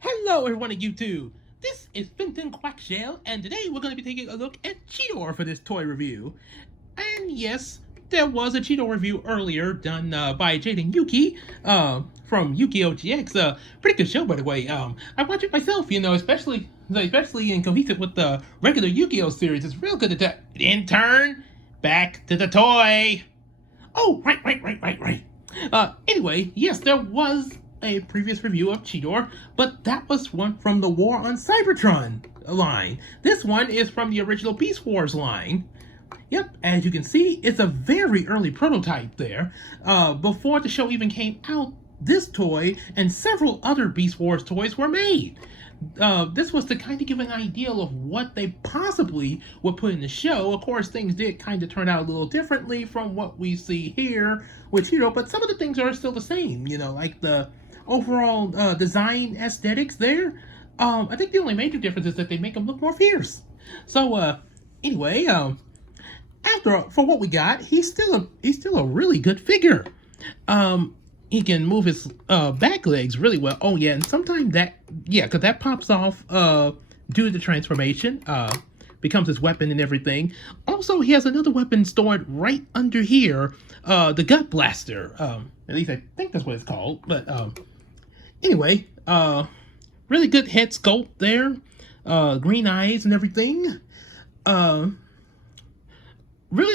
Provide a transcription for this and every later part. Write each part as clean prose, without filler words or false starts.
Hello everyone at YouTube! This is Fenton Crackshell, and today we're going to be taking a look at Cheetor for this toy review. And yes, there was a Cheetor review earlier done by Jaden Yuki from Yuki OGX. Pretty good show, by the way. I watch it myself, you know, especially in cohesive with the regular Yu-Gi-Oh series. It's real good at that. Intern, back to the toy! Oh, right. Anyway, yes, there was a previous review of Cheetor, but that was one from the War on Cybertron line. This one is from the original Beast Wars line. Yep, as you can see, it's a very early prototype there. Before the show even came out, this toy and several other Beast Wars toys were made. This was to kind of give an idea of what they possibly would put in the show. Of course, things did kind of turn out a little differently from what we see here with Cheetor, but some of the things are still the same, you know, like the overall design aesthetics there. I think the only major difference is that they make him look more fierce. So, anyway, for what we got, he's still a really good figure. He can move his back legs really well. Oh yeah, and sometimes because that pops off due to the transformation. Becomes his weapon and everything. Also, he has another weapon stored right under here, the Gut Blaster. At least I think that's what it's called. But anyway, really good head sculpt there. Green eyes and everything. Really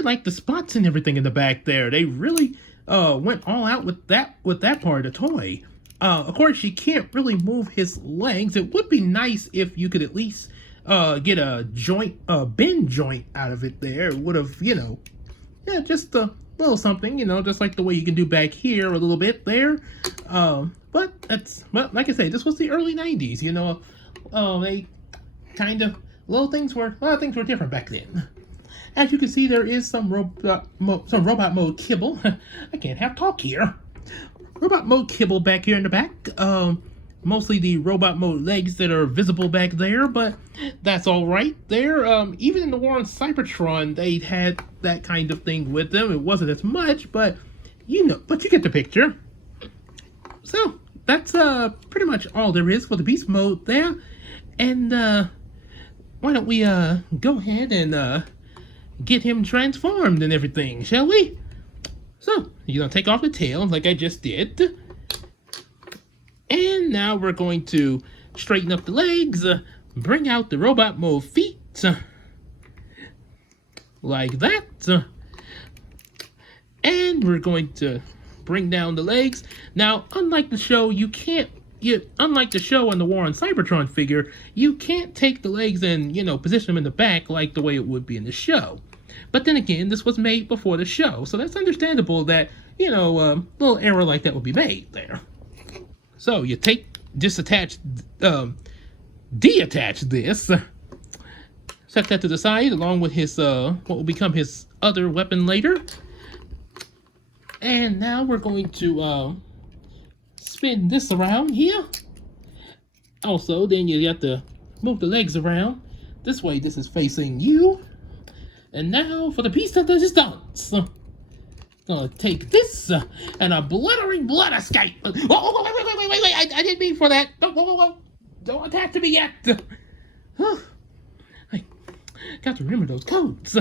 like the spots and everything in the back there. They really went all out with that part of the toy. Of course, you can't really move his legs. It would be nice if you could at least get a bend joint out of it there. It would have, you know, yeah, just a little something, you know, just like the way you can do back here a little bit there. But like I say, this was the early 90s, you know. They kind of, a lot of things were different back then. As you can see, there is some robot mode kibble. I can't have talk here. Robot mode kibble back here in the back. Mostly the robot mode legs that are visible back there, but that's all right there. Even in the War on Cybertron, they had that kind of thing with them. It wasn't as much, but you know, but you get the picture. So that's pretty much all there is for the beast mode there. And why don't we go ahead and get him transformed and everything, shall we? So you're gonna take off the tail like I just did. And now we're going to straighten up the legs, bring out the robot mode feet, like that. And we're going to bring down the legs. Now, unlike the show, unlike the show and the War on Cybertron figure, you can't take the legs and, you know, position them in the back like the way it would be in the show. But then again, this was made before the show, so that's understandable that, you know, a little error like that would be made there. So you deattach this, set that to the side along with his what will become his other weapon later. And now we're going to spin this around here. Also, then you have to move the legs around. This way, this is facing you. And now for the piece of the resistance. Gonna take this and a bluttering blood escape. Wait, I didn't mean for that. Don't attach to me yet. I got to remember those codes.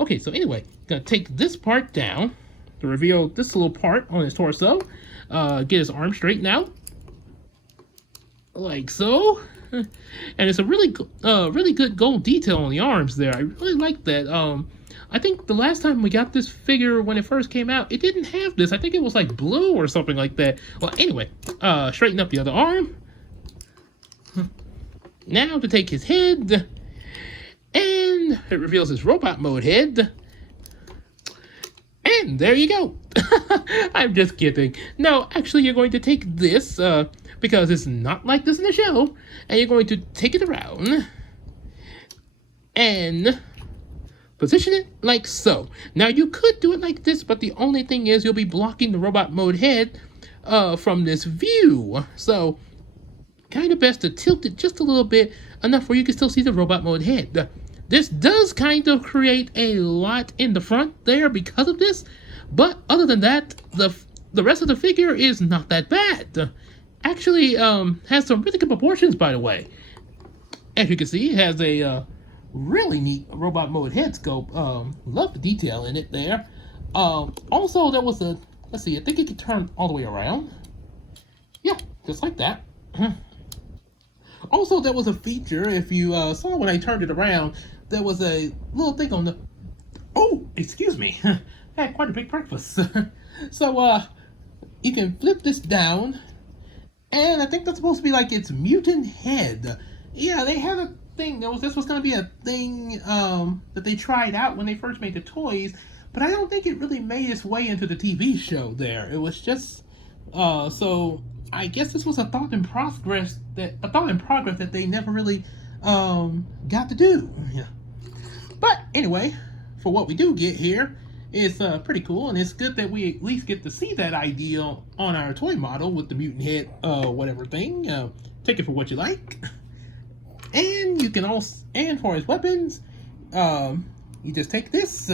Okay, so anyway, gonna take this part down to reveal this little part on his torso. Get his arm straightened out, like so. And it's a really good gold detail on the arms there. I really like that. I think the last time we got this figure when it first came out, it didn't have this. I think it was like blue or something like that. Well, anyway, straighten up the other arm. Now to take his head, and it reveals his robot mode head. And there you go. I'm just kidding. No, actually, you're going to take this, because it's not like this in the show, and you're going to take it around and position it like so. Now, you could do it like this, but the only thing is you'll be blocking the robot mode head from this view. So, kind of best to tilt it just a little bit, enough where you can still see the robot mode head. This does kind of create a lot in the front there because of this, but other than that, the rest of the figure is not that bad. actually has some really good proportions, by the way. As you can see, it has a really neat robot mode head scope. Love the detail in it there. Also, there was a, let's see, I think it could turn all the way around. Yeah, just like that. Also, there was a feature, if you saw when I turned it around, there was a little thing on the... Oh, excuse me. I had quite a big breakfast. So, you can flip this down, and I think that's supposed to be like its mutant head. Yeah, they had a thing. This was going to be a thing that they tried out when they first made the toys, but I don't think it really made its way into the TV show there. It was just... so... I guess this was a thought in progress that they never really got to do. Yeah. But anyway, for what we do get here, it's pretty cool, and it's good that we at least get to see that idea on our toy model with the mutant head, whatever thing. Take it for what you like. And you can also, and for his weapons, you just take this,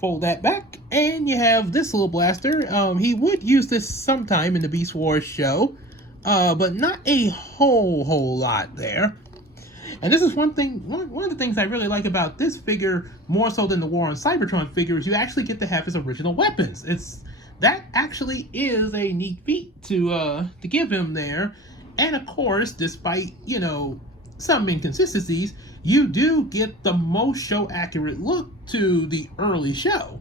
fold that back, and you have this little blaster. He would use this sometime in the Beast Wars show, but not a whole lot there. And this is one of the things I really like about this figure, more so than the War on Cybertron figure, is you actually get to have his original weapons. That actually is a neat feat to give him there. And of course, despite, you know, some inconsistencies, you do get the most show-accurate look to the early show.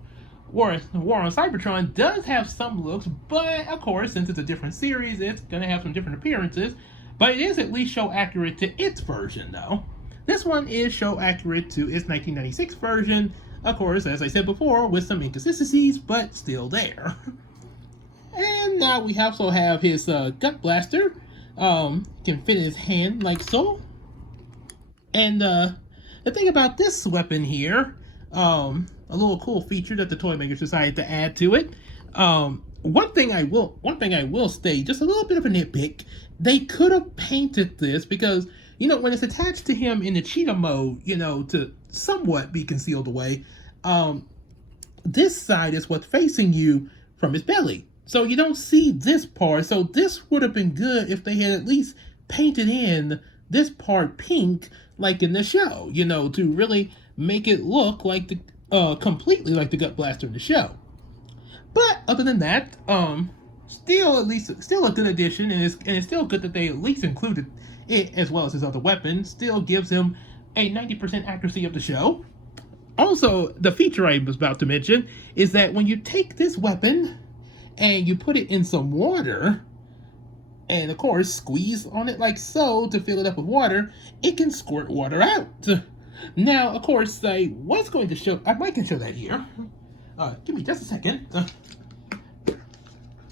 Whereas War on Cybertron does have some looks, but of course, since it's a different series, it's going to have some different appearances. But it is at least show-accurate to its version, though. This one is show-accurate to its 1996 version, of course, as I said before, with some inconsistencies, but still there. And now we also have his gut blaster. Can fit in his hand like so. And the thing about this weapon here, a little cool feature that the toy makers decided to add to it. One thing I will state, just a little bit of a nitpick. They could have painted this because, you know, when it's attached to him in the cheetah mode, you know, to somewhat be concealed away, this side is what's facing you from his belly. So you don't see this part. So this would have been good if they had at least painted in this part pink, like in the show, you know, to really make it look like the completely like the gut blaster in the show. But other than that, still a good addition, and it's still good that they at least included it as well as his other weapons. Still gives him a 90% accuracy of the show. Also, the feature I was about to mention is that when you take this weapon and you put it in some water, and of course squeeze on it like so to fill it up with water, it can squirt water out. Now, of course, I might can show that here. Give me just a second.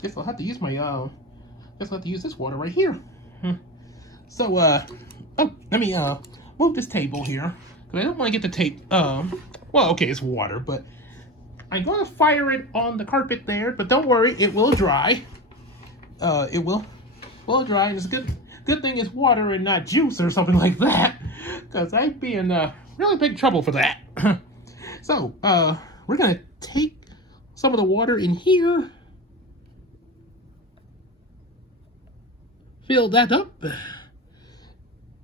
Guess I'll have to use this water right here. So, let me move this table here, because I don't want to get the tape. Well, okay, it's water, but I'm going to fire it on the carpet there. But don't worry, it will dry. It will dry, and it's a good thing it's water and not juice or something like that, because I'd be in really big trouble for that. So, we're gonna take some of the water in here, fill that up,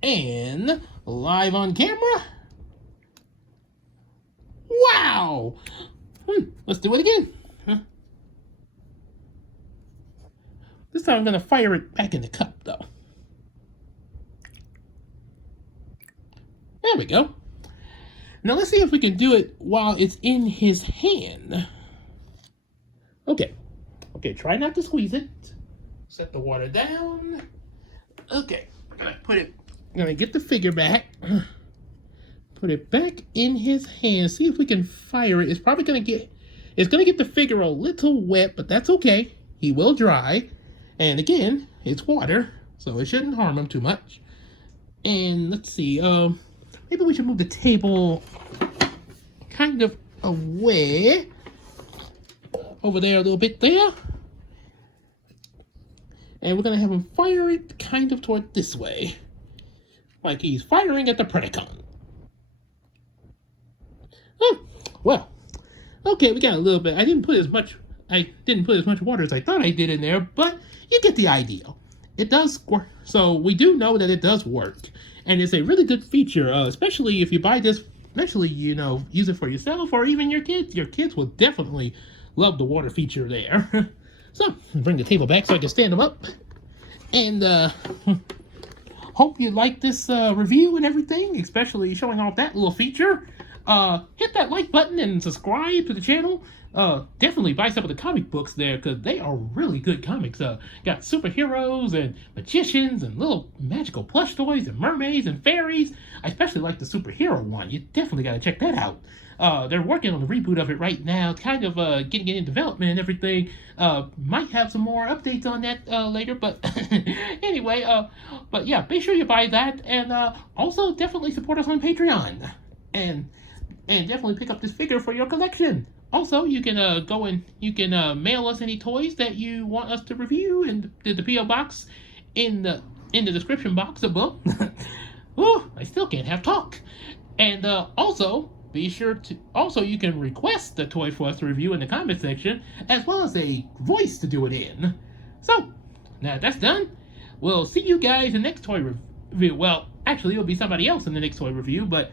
and live on camera. Wow! Let's do it again. This time I'm going to fire it back in the cup, though. There we go. Now let's see if we can do it while it's in his hand. Okay. Okay, try not to squeeze it. Set the water down. Okay, I'm gonna get the figure back. Put it back in his hand. See if we can fire it. It's gonna get the figure a little wet, but that's okay. He will dry. And again, it's water, so it shouldn't harm him too much. And let's see, maybe we should move the table kind of away. Over there a little bit there. And we're going to have him fire it kind of toward this way. Like he's firing at the Predacon. Oh, well. Okay, we got a little bit. I didn't put as much water as I thought I did in there, but you get the idea. it does work. So we do know that it does work, and it's a really good feature, especially if you buy this. Eventually, you know, use it for yourself or even your kids. Your kids will definitely love the water feature there. So bring the table back so I can stand them up, and hope you like this review and everything, especially showing off that little feature. Hit that like button and subscribe to the channel. Definitely buy some of the comic books there because they are really good comics. Got superheroes and magicians and little magical plush toys and mermaids and fairies. I especially like the superhero one. You definitely got to check that out. They're working on the reboot of it right now, kind of getting it in development and everything. Might have some more updates on that later, but anyway, but yeah, make sure you buy that, and also definitely support us on Patreon, and definitely pick up this figure for your collection. Also, you can go and you can mail us any toys that you want us to review in the PO box in the description box above. Ooh, I still can't have talk. And also, be sure to you can request the toy for us to review in the comment section, as well as a voice to do it in. So, now that's done. We'll see you guys in the next toy review. Well, actually, it'll be somebody else in the next toy review, but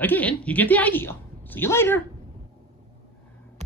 again, you get the idea. See you later.